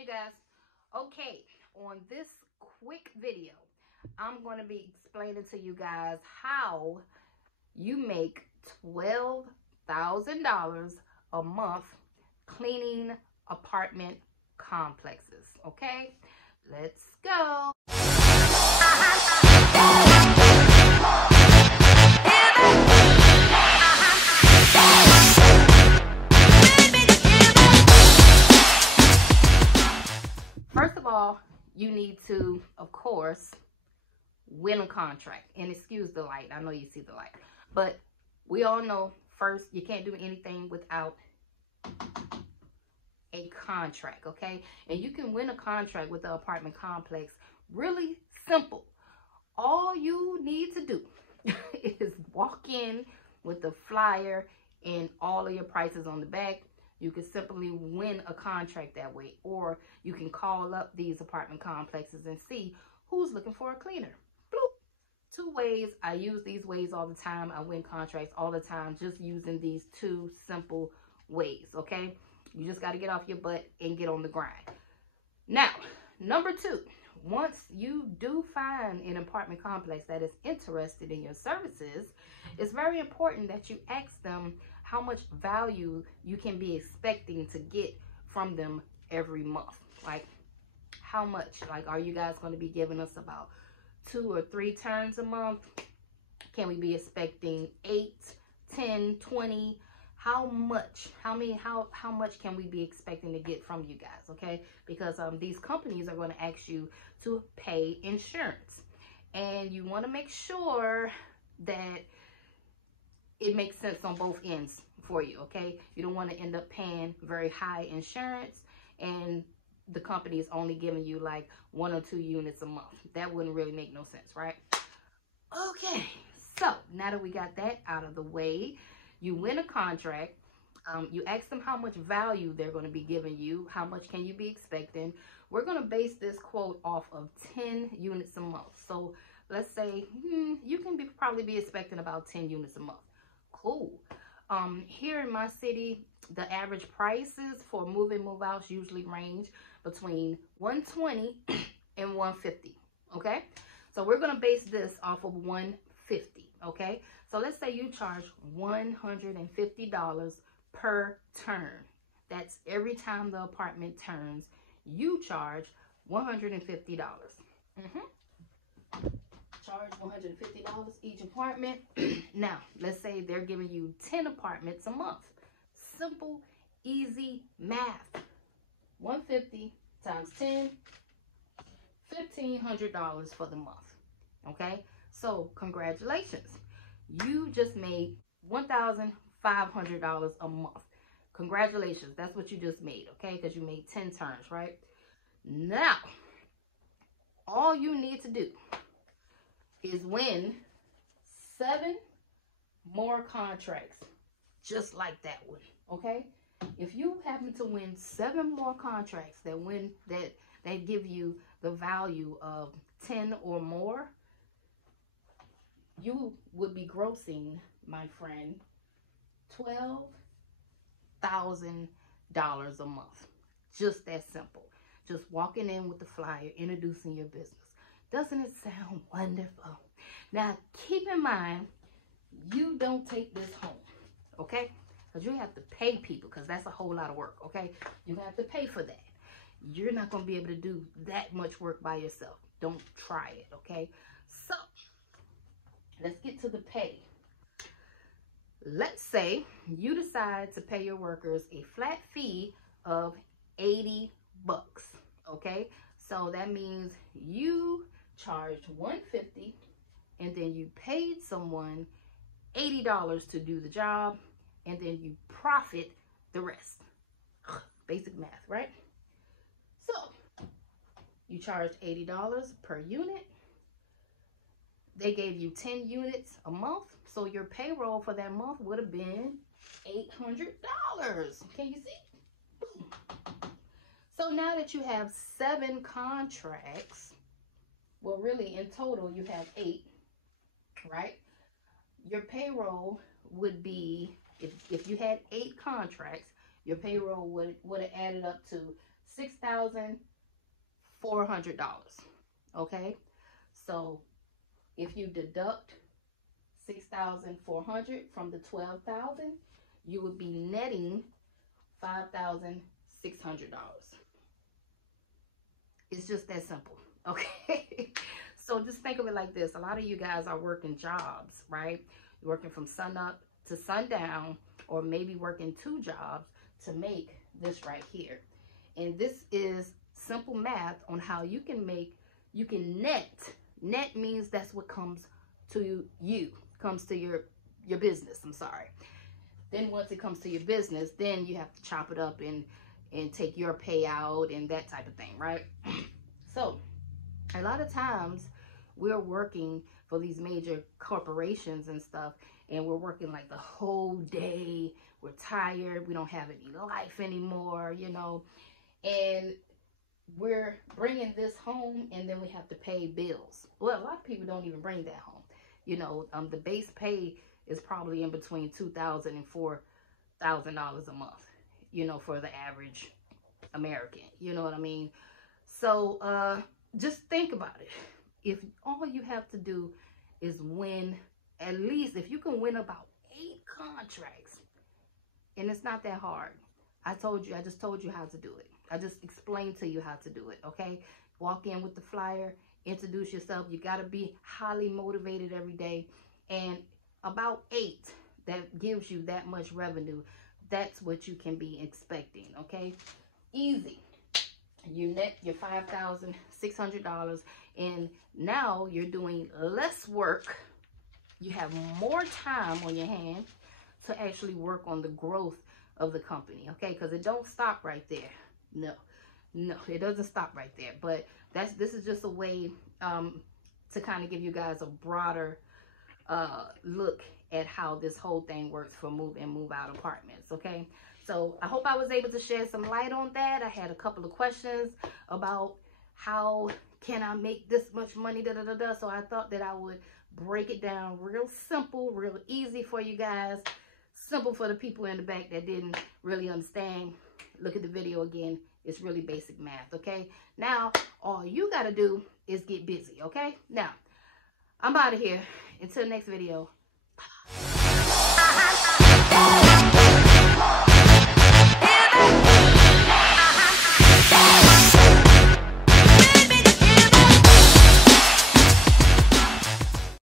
Hey you guys. Okay, on this quick video, I'm going to be explaining to you guys how you make $12,000 a month cleaning apartment complexes. Okay, let's go. First of all, you need to, of course, win a contract. And excuse the light. I know you see the light. But we all know, first, you can't do anything without a contract, okay? And you can win a contract with the apartment complex. Really simple. All you need to do is walk in with the flyer and all of your prices on the back. You can simply win a contract that way. Or you can call up these apartment complexes and see who's looking for a cleaner. Bloop. 2 ways. I use these ways all the time. I win contracts all the time just using these 2 simple ways, okay? You just got to get off your butt and get on the grind. Now, number 2. Once you do find an apartment complex that is interested in your services, it's very important that you ask them how much value you can be expecting to get from them every month. Like, how much? Like, are you guys going to be giving us about 2 or 3 turns a month? Can we be expecting 8, 10, 20? How much? How much can we be expecting to get from you guys, okay? Because these companies are going to ask you to pay insurance. And you want to make sure that it makes sense on both ends for you, okay? You don't want to end up paying very high insurance and the company is only giving you like 1 or 2 units a month. That wouldn't really make no sense, right? Okay, so now that we got that out of the way, you win a contract. You ask them how much value they're going to be giving you. How much can you be expecting? We're going to base this quote off of 10 units a month. So let's say you can probably be expecting about 10 units a month. Cool. Here in my city, the average prices for move-in, move-outs usually range between $120 and $150. Okay, so we're going to base this off of $150. Okay, so let's say you charge $150 per turn. That's every time the apartment turns, you charge $150. Charge $150 each apartment. Now, let's say they're giving you 10 apartments a month. Simple, easy math. 150 times 10, $1,500 for the month. Okay, so congratulations. You just made $1,500 a month. Congratulations, that's what you just made, okay? Because you made 10 turns, right? Now, all you need to do is win 7 more contracts just like that one, okay? If you happen to win 7 more contracts that give you the value of 10 or more, you would be grossing, my friend, $12,000 a month. Just that simple. Just walking in with the flyer, introducing your business. Doesn't it sound wonderful? Now, keep in mind, you don't take this home, okay? Because you have to pay people, because that's a whole lot of work, okay? You have to pay for that. You're not going to be able to do that much work by yourself. Don't try it, okay? So, let's get to the pay. Let's say you decide to pay your workers a flat fee of $80, okay? So that means you charged $150 and then you paid someone $80 to do the job and then you profit the rest. Basic math, right? So you charged $80 per unit. They gave you 10 units a month. So your payroll for that month would have been $800. Can you see? So now that you have 7 contracts, well, really in total you have 8, right? Your payroll would be, if you had 8 contracts, your payroll would have added up to $6,400. Okay, so if you deduct 6,400 from the 12,000, you would be netting $5,600. It's just that simple. Okay. So just think of it like this. A lot of you guys are working jobs, right? You're working from sun up to sundown, or maybe working 2 jobs to make this right here. And this is simple math on how you can net. Net means that's what comes to you, comes to your business, I'm sorry. Then once it comes to your business, then you have to chop it up and take your payout and that type of thing, right? So a lot of times we're working for these major corporations and stuff, and we're working like the whole day. We're tired. We don't have any life anymore, you know, and we're bringing this home, and then we have to pay bills. Well, a lot of people don't even bring that home. You know, the base pay is probably in between $2,000 and $4,000 a month, you know, for the average American. You know what I mean? So just think about it. If all you have to do is win, at least if you can win about 8 contracts, and it's not that hard. I just told you how to do it. I just explained to you how to do it, okay? Walk in with the flyer, introduce yourself. You got to be highly motivated every day. And about 8 that gives you that much revenue, that's what you can be expecting, okay? Easy. You net your $5,600, and now you're doing less work. You have more time on your hands to actually work on the growth of the company, okay? Because it don't stop right there. No, it doesn't stop right there. But this is just a way to kind of give you guys a broader look at how this whole thing works for move in, move out apartments, okay? So I hope I was able to shed some light on that. I had a couple of questions about how can I make this much money, So I thought that I would break it down real simple, real easy for you guys. Simple for the people in the back that didn't really understand. Look at the video again. It's really basic math, okay? Now, all you got to do is get busy, okay? Now, I'm out of here. Until next video.